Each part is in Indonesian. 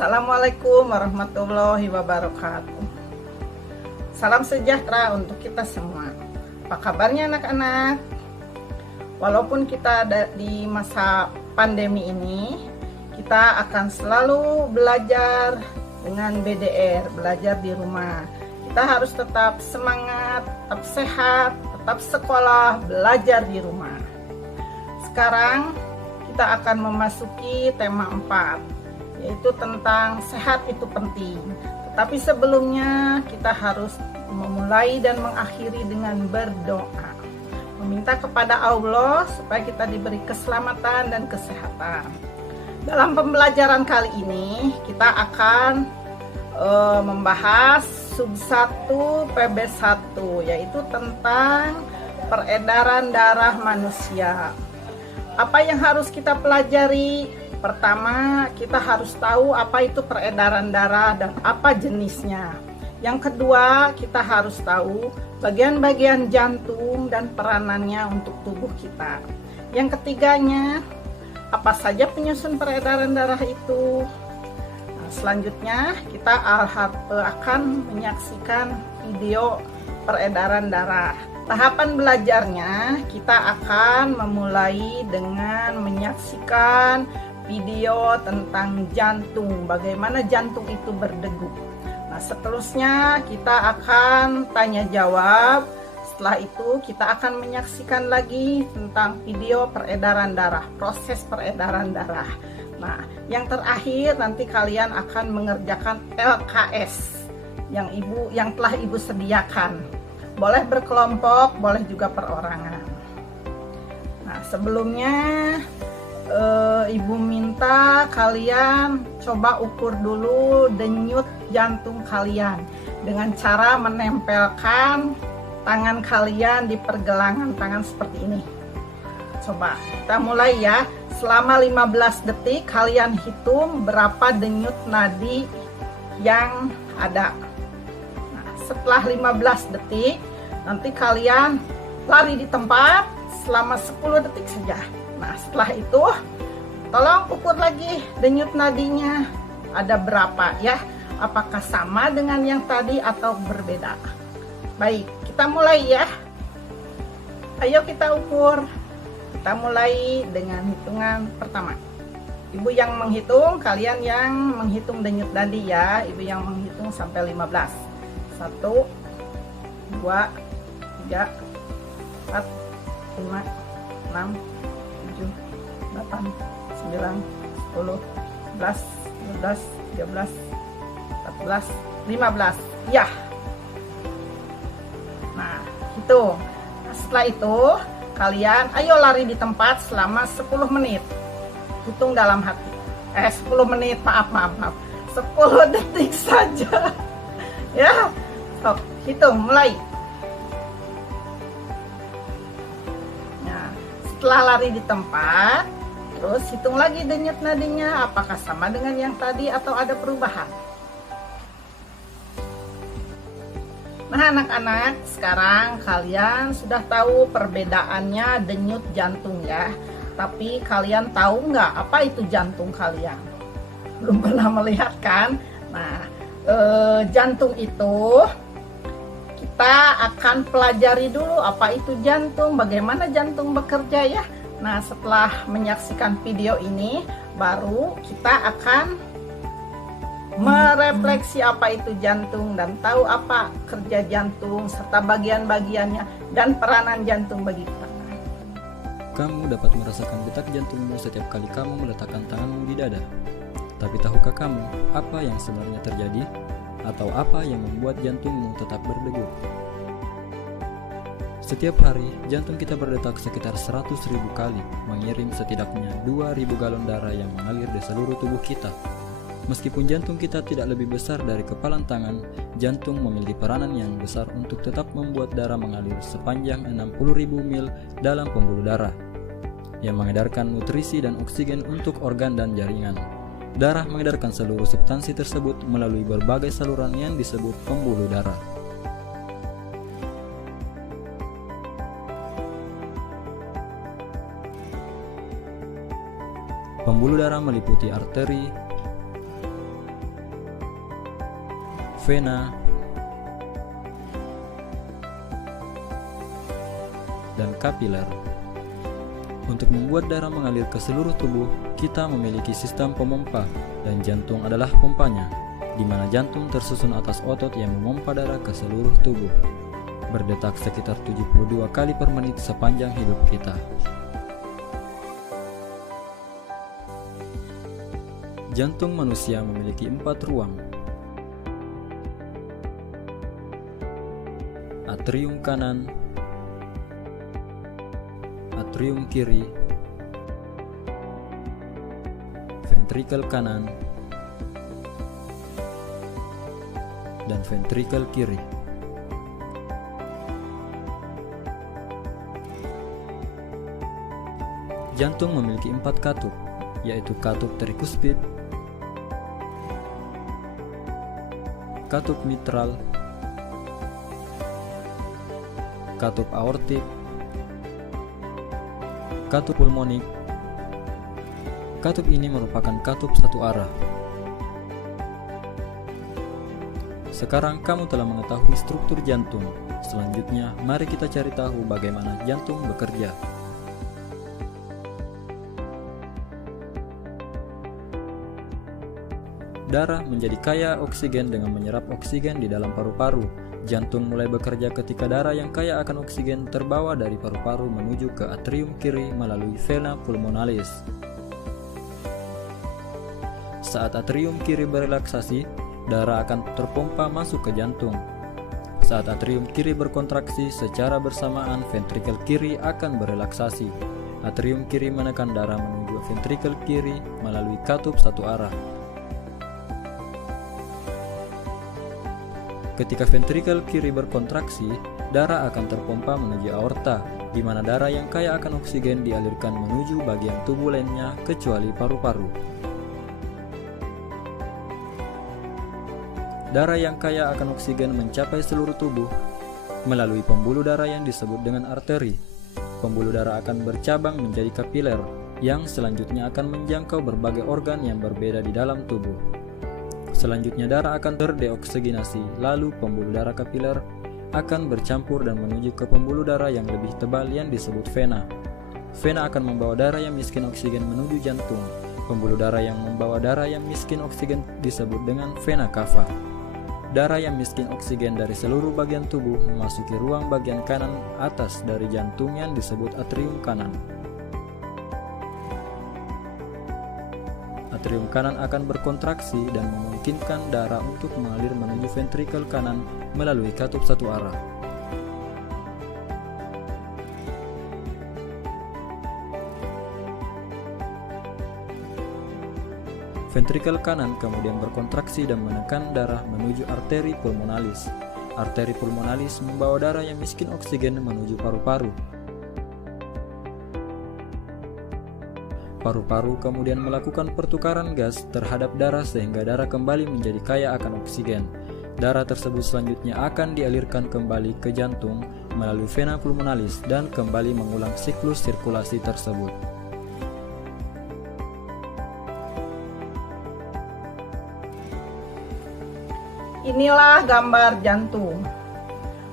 Assalamualaikum warahmatullahi wabarakatuh. Salam sejahtera untuk kita semua. Apa kabarnya anak-anak? Walaupun kita ada di masa pandemi ini, kita akan selalu belajar dengan BDR, belajar di rumah. Kita harus tetap semangat, tetap sehat, tetap sekolah, belajar di rumah. Sekarang kita akan memasuki tema 4, yaitu tentang sehat itu penting. Tetapi sebelumnya kita harus memulai dan mengakhiri dengan berdoa, meminta kepada Allah supaya kita diberi keselamatan dan kesehatan. Dalam pembelajaran kali ini kita akan membahas sub 1 PB1, yaitu tentang peredaran darah manusia. Apa yang harus kita pelajari? Pertama, kita harus tahu apa itu peredaran darah dan apa jenisnya. Yang kedua, kita harus tahu bagian-bagian jantung dan peranannya untuk tubuh kita. Yang ketiganya, apa saja penyusun peredaran darah itu. Nah, selanjutnya, kita akan menyaksikan video peredaran darah. Tahapan belajarnya, kita akan memulai dengan menyaksikan video tentang jantung, bagaimana jantung itu berdegup. Nah, seterusnya kita akan tanya jawab. Setelah itu kita akan menyaksikan lagi tentang video peredaran darah, proses peredaran darah. Nah, yang terakhir nanti kalian akan mengerjakan LKS yang telah ibu sediakan. Boleh berkelompok, boleh juga perorangan. Nah, sebelumnya ibu minta kalian coba ukur dulu denyut jantung kalian dengan cara menempelkan tangan kalian di pergelangan tangan seperti ini. Coba kita mulai ya. Selama 15 detik kalian hitung berapa denyut nadi yang ada. Nah, setelah 15 detik nanti kalian lari di tempat selama 10 detik saja. Nah, setelah itu tolong ukur lagi denyut nadinya ada berapa ya. Apakah sama dengan yang tadi atau berbeda? Baik, kita mulai ya. Ayo kita ukur. Kita mulai dengan hitungan pertama. Ibu yang menghitung, kalian yang menghitung denyut nadi ya. Ibu yang menghitung sampai 15. 1 2 3 4 5 6 7 8 9 10 11 12 13 14 15 ya. Nah, hitung. Nah, setelah itu kalian ayo lari di tempat selama 10 menit. Hitung dalam hati. 10 menit, maaf 10 detik saja. Ya. Stop. Hitung, mulai. Nah, setelah lari di tempat, terus hitung lagi denyut nadinya, apakah sama dengan yang tadi atau ada perubahan. Nah, anak-anak, sekarang kalian sudah tahu perbedaannya denyut jantung ya. Tapi kalian tahu nggak apa itu jantung kalian? Belum pernah melihat kan? Nah, jantung itu kita akan pelajari dulu apa itu jantung, bagaimana jantung bekerja ya. Nah, setelah menyaksikan video ini, baru kita akan merefleksi apa itu jantung dan tahu apa kerja jantung serta bagian-bagiannya dan peranan jantung bagi kita. Kamu dapat merasakan detak jantungmu setiap kali kamu meletakkan tanganmu di dada. Tapi tahukah kamu apa yang sebenarnya terjadi? Atau apa yang membuat jantungmu tetap berdegup? Setiap hari, jantung kita berdetak sekitar 100.000 kali, mengirim setidaknya 2.000 galon darah yang mengalir di seluruh tubuh kita. Meskipun jantung kita tidak lebih besar dari kepalan tangan, jantung memiliki peranan yang besar untuk tetap membuat darah mengalir sepanjang 60.000 mil dalam pembuluh darah, yang mengedarkan nutrisi dan oksigen untuk organ dan jaringan. Darah mengedarkan seluruh substansi tersebut melalui berbagai saluran yang disebut pembuluh darah. Pembuluh darah meliputi arteri, vena, dan kapiler. Untuk membuat darah mengalir ke seluruh tubuh, kita memiliki sistem pemompa, dan jantung adalah pompanya, di mana jantung tersusun atas otot yang memompa darah ke seluruh tubuh, berdetak sekitar 72 kali per menit sepanjang hidup kita. Jantung manusia memiliki 4 ruang: atrium kanan, atrium kiri, ventrikel kanan, dan ventrikel kiri. Jantung memiliki 4 katup, yaitu katup trikuspid, katup mitral, katup aortik, katup pulmonik. Katup ini merupakan katup satu arah. Sekarang kamu telah mengetahui struktur jantung. Selanjutnya, mari kita cari tahu bagaimana jantung bekerja. Darah menjadi kaya oksigen dengan menyerap oksigen di dalam paru-paru. Jantung mulai bekerja ketika darah yang kaya akan oksigen terbawa dari paru-paru menuju ke atrium kiri melalui vena pulmonalis. Saat atrium kiri berelaksasi, darah akan terpompa masuk ke jantung. Saat atrium kiri berkontraksi, secara bersamaan ventrikel kiri akan berelaksasi. Atrium kiri menekan darah menuju ventrikel kiri melalui katup satu arah. Ketika ventrikel kiri berkontraksi, darah akan terpompa menuju aorta, di mana darah yang kaya akan oksigen dialirkan menuju bagian tubuh lainnya kecuali paru-paru. Darah yang kaya akan oksigen mencapai seluruh tubuh melalui pembuluh darah yang disebut dengan arteri. Pembuluh darah akan bercabang menjadi kapiler, yang selanjutnya akan menjangkau berbagai organ yang berbeda di dalam tubuh. Selanjutnya darah akan terdeoksigenasi, lalu pembuluh darah kapiler akan bercampur dan menuju ke pembuluh darah yang lebih tebal yang disebut vena. Vena akan membawa darah yang miskin oksigen menuju jantung. Pembuluh darah yang membawa darah yang miskin oksigen disebut dengan vena cava. Darah yang miskin oksigen dari seluruh bagian tubuh memasuki ruang bagian kanan atas dari jantung yang disebut atrium kanan. Atrium kanan akan berkontraksi dan memungkinkan darah untuk mengalir menuju ventrikel kanan melalui katup satu arah. Ventrikel kanan kemudian berkontraksi dan menekan darah menuju arteri pulmonalis. Arteri pulmonalis membawa darah yang miskin oksigen menuju paru-paru. Paru-paru kemudian melakukan pertukaran gas terhadap darah sehingga darah kembali menjadi kaya akan oksigen. Darah tersebut selanjutnya akan dialirkan kembali ke jantung melalui vena pulmonalis dan kembali mengulang siklus sirkulasi tersebut. Inilah gambar jantung.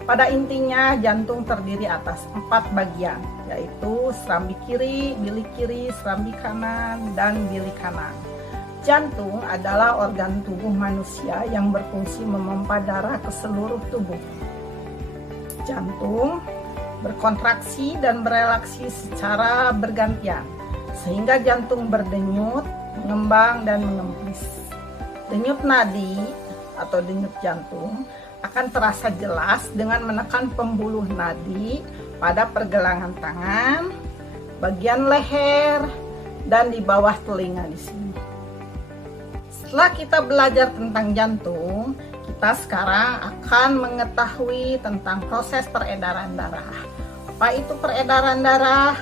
Pada intinya jantung terdiri atas 4 bagian, yaitu serambi kiri, bilik kiri, serambi kanan, dan bilik kanan. Jantung adalah organ tubuh manusia yang berfungsi memompa darah ke seluruh tubuh. Jantung berkontraksi dan berelaksi secara bergantian, sehingga jantung berdenyut, mengembang, dan mengempis. Denyut nadi atau denyut jantung akan terasa jelas dengan menekan pembuluh nadi pada pergelangan tangan, bagian leher, dan di bawah telinga di sini. Setelah kita belajar tentang jantung, kita sekarang akan mengetahui tentang proses peredaran darah. Apa itu peredaran darah?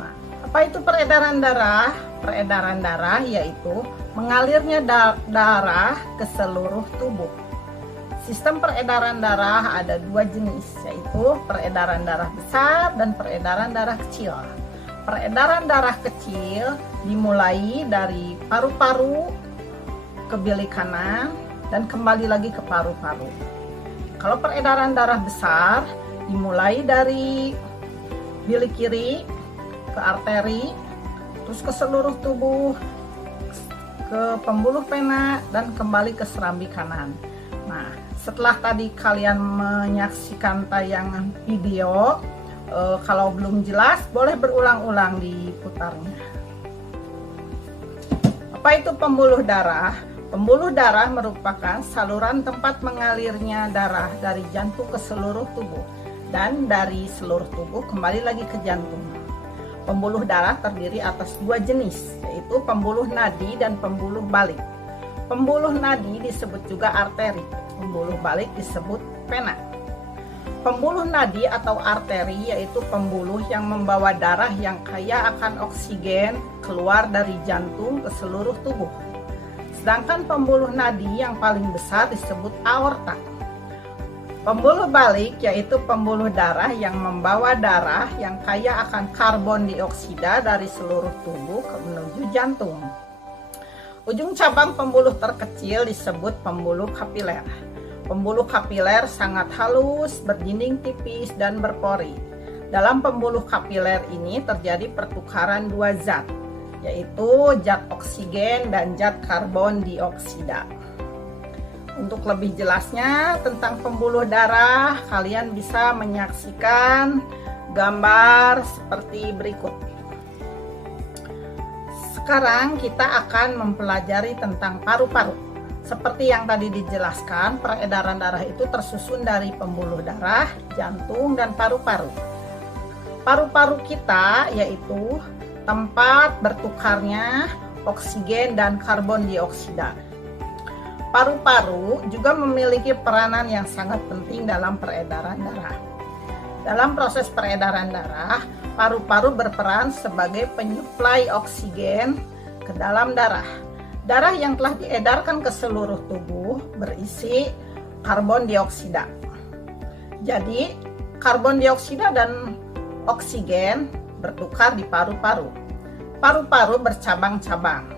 Nah, apa itu peredaran darah? Peredaran darah yaitu mengalirnya darah ke seluruh tubuh. Sistem peredaran darah ada 2 jenis, yaitu peredaran darah besar dan peredaran darah kecil. Peredaran darah kecil dimulai dari paru-paru ke bilik kanan, dan kembali lagi ke paru-paru. Kalau peredaran darah besar dimulai dari bilik kiri ke arteri, terus ke seluruh tubuh, ke pembuluh vena, dan kembali ke serambi kanan. Nah, setelah tadi kalian menyaksikan tayangan video, kalau belum jelas boleh berulang-ulang diputarnya. Apa itu pembuluh darah? Pembuluh darah merupakan saluran tempat mengalirnya darah dari jantung ke seluruh tubuh dan dari seluruh tubuh kembali lagi ke jantung. Pembuluh darah terdiri atas dua jenis, yaitu pembuluh nadi dan pembuluh balik. Pembuluh nadi disebut juga arteri, pembuluh balik disebut vena. Pembuluh nadi atau arteri yaitu pembuluh yang membawa darah yang kaya akan oksigen keluar dari jantung ke seluruh tubuh. Sedangkan pembuluh nadi yang paling besar disebut aorta. Pembuluh balik yaitu pembuluh darah yang membawa darah yang kaya akan karbon dioksida dari seluruh tubuh menuju jantung. Ujung cabang pembuluh terkecil disebut pembuluh kapiler. Pembuluh kapiler sangat halus, berdinding tipis, dan berpori. Dalam pembuluh kapiler ini terjadi pertukaran dua zat, yaitu zat oksigen dan zat karbon dioksida. Untuk lebih jelasnya tentang pembuluh darah, kalian bisa menyaksikan gambar seperti berikut. Sekarang kita akan mempelajari tentang paru-paru. Seperti yang tadi dijelaskan, peredaran darah itu tersusun dari pembuluh darah, jantung, dan paru-paru. Paru-paru kita yaitu tempat bertukarnya oksigen dan karbon dioksida. Paru-paru juga memiliki peranan yang sangat penting dalam peredaran darah. Dalam proses peredaran darah, paru-paru berperan sebagai penyuplai oksigen ke dalam darah. Darah yang telah diedarkan ke seluruh tubuh berisi karbon dioksida. Jadi, karbon dioksida dan oksigen bertukar di paru-paru. Paru-paru bercabang-cabang.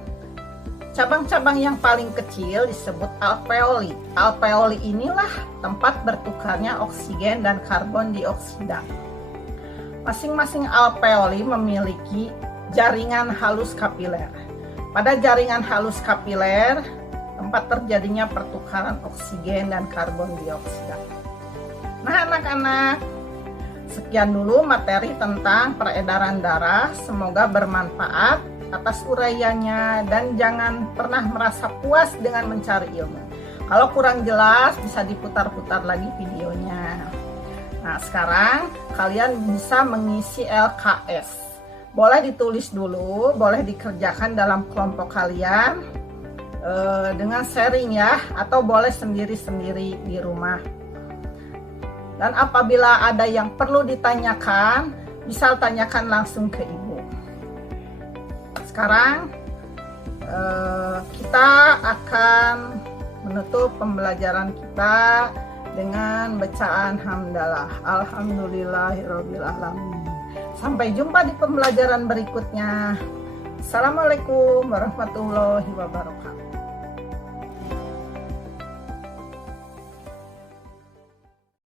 Cabang-cabang yang paling kecil disebut alveoli. Alveoli inilah tempat bertukarnya oksigen dan karbon dioksida. Masing-masing alveoli memiliki jaringan halus kapiler. Pada jaringan halus kapiler, tempat terjadinya pertukaran oksigen dan karbon dioksida. Nah, anak-anak, sekian dulu materi tentang peredaran darah. Semoga bermanfaat atas uraiannya dan jangan pernah merasa puas dengan mencari ilmu. Kalau kurang jelas bisa diputar-putar lagi videonya. Nah, sekarang kalian bisa mengisi LKS. Boleh ditulis dulu, boleh dikerjakan dalam kelompok kalian dengan sharing ya, atau boleh sendiri-sendiri di rumah. Dan apabila ada yang perlu ditanyakan, bisa tanyakan langsung ke ibu. Sekarang kita akan menutup pembelajaran kita dengan bacaan hamdalah. Alhamdulillahirabbil alamin. Sampai jumpa di pembelajaran berikutnya. Assalamualaikum warahmatullahi wabarakatuh.